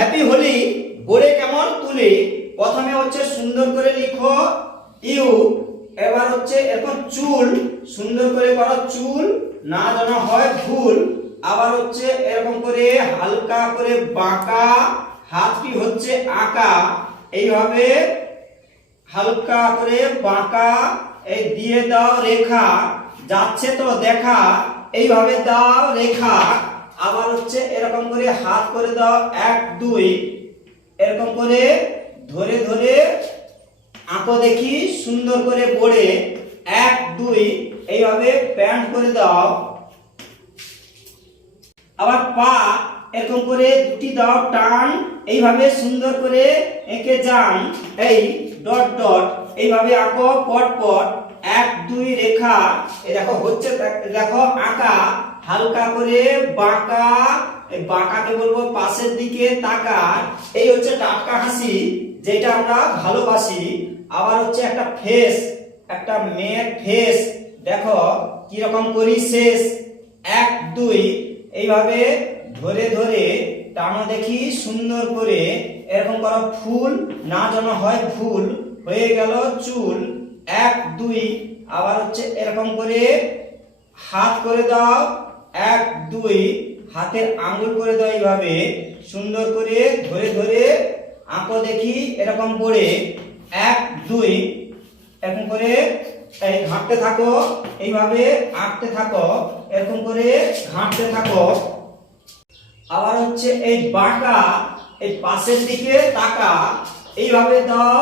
Happy Holi বোর্ডে কেমন তুলি। প্রথমে হচ্ছে সুন্দর করে লিখো ইউ, এবার হচ্ছে এরকম চুল সুন্দর করে করো, চুল না যেন হয় ভুল। আবার হচ্ছে এরকম করে হালকা করে বাঁকা, হাতটি হচ্ছে আঁকা, এইভাবে হালকা করে বাঁকা, এই দিয়ে দাও রেখা, যাচ্ছে তো দেখা, এইভাবে দাও রেখা। আবার হচ্ছে এরকম করে হাত করে দাও 1 2, এরকম করে ধরে ধরে আঁকো দেখি সুন্দর করে বোর্ডে 1 2, এইভাবে প্যান্ট করে দাও। আবার পা এরকম করে দুটি দাও টান, এইভাবে সুন্দর করে এঁকে যান, এই ডট ডট এইভাবে আঁকো পট পট 1 2 রেখা। এই দেখো হচ্ছে, দেখো আঁকা হালকা করে বাঁকা, এই বাঁকাকে বলবো পাশের দিকে তাকা। এই হচ্ছে টাটকা হাসি, যেটা আমরা ভালোবাসি। আবার হচ্ছে একটা ফেস, একটা মেয়ের ফেস, দেখো কি রকম করি শেষ 1 2, এইভাবে ধরে ধরে টানো দেখি সুন্দর করে, এরকম করো ফুল না যেন হয় ভুল, হয়ে গেল চুল 1 2। আবার হচ্ছে এরকম করে হাত করে দাও 1 2, হাতের আঙ্গুল করে দাও এইভাবে সুন্দর করে ধরে ধরে আঁকো দেখি এরকম করে 1 2, এরকম করে এই ঘাঁটতে থাকো, এইভাবে আঁকতে থাকো, এরকম করে ঘাঁটতে থাকো। আবার হচ্ছে এই বাঁকা, এই পাশের দিকে তাকা, এইভাবে দাও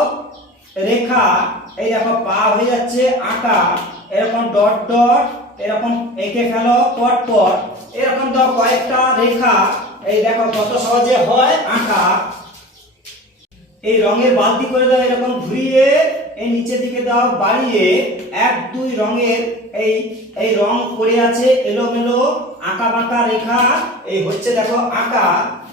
রেখা। এই দেখো পা হয়ে যাচ্ছে আঁকা, এরকম ডট ডট এরকম এঁকে ফেলো পট পট, এরকম দাও কয়েকটা রেখা। এই দেখো কত সহজে হয় আঁকা। এই রঙের বালতি করে দাও এরকম ঘুরিয়ে, এই নিচের দিকে দাও বাড়িয়ে 1 2 রঙের এই রং পড়ে আছে এলোমেলো আঁকা বাঁকা রেখা। এই হচ্ছে দেখো আঁকা,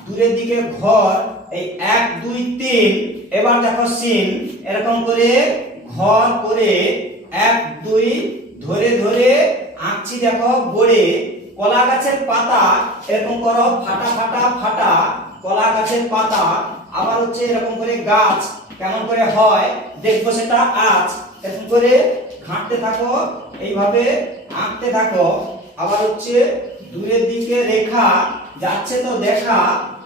দূরের দিকে ঘর, এই 1 2 3। এবার দেখো সিন, এরকম করে ঘর করে 1 2 ধরে ধরে আঁকছি দেখো বোর্ডে। কলা গাছের পাতা এরকম করো ফাটা ফাটা ফাটা, কলা গাছের পাতা। আবার হচ্ছে এরকম করে গাছ কেমন করে হয় দেখবো সেটা আজ, এরকম করে ঘাঁটতে থাকো, এইভাবে আঁকতে থাকো। আবার হচ্ছে দূরের দিকে রেখা, যাচ্ছে তো দেখা,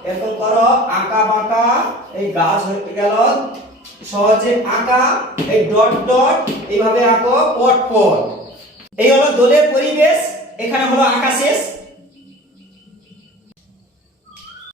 এরকম করো আঁকা বাঁকা, এই গাছ হয়ে গেল সহজে আঁকা, এই ডট ডট এইভাবে আঁকো পট পট। এই হলো দোলের পরিবেশ, এখানে হলো আঁকা শেষ।